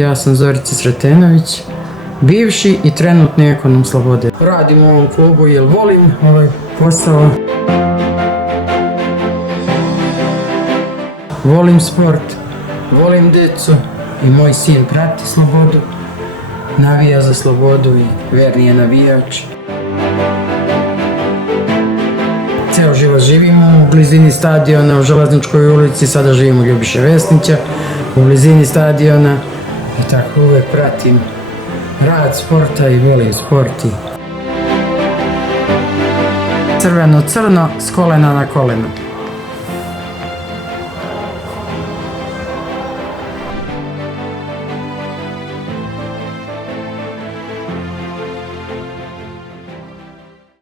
Ja sam Zorica Sretenović, bivši i trenutni ekonom Slobode. Radim u ovom klubu jer volim ovaj posao. Volim sport, volim decu i moj sin prati Slobodu. Navija za Slobodu i verni je navijač. Ceo život živimo u blizini stadiona u Železničkoj ulici, sada živimo u Ljubiše Vesnića, u blizini stadiona i tako uvek pratim rad sporta i volim sport. Crveno-crno, s kolena na koleno.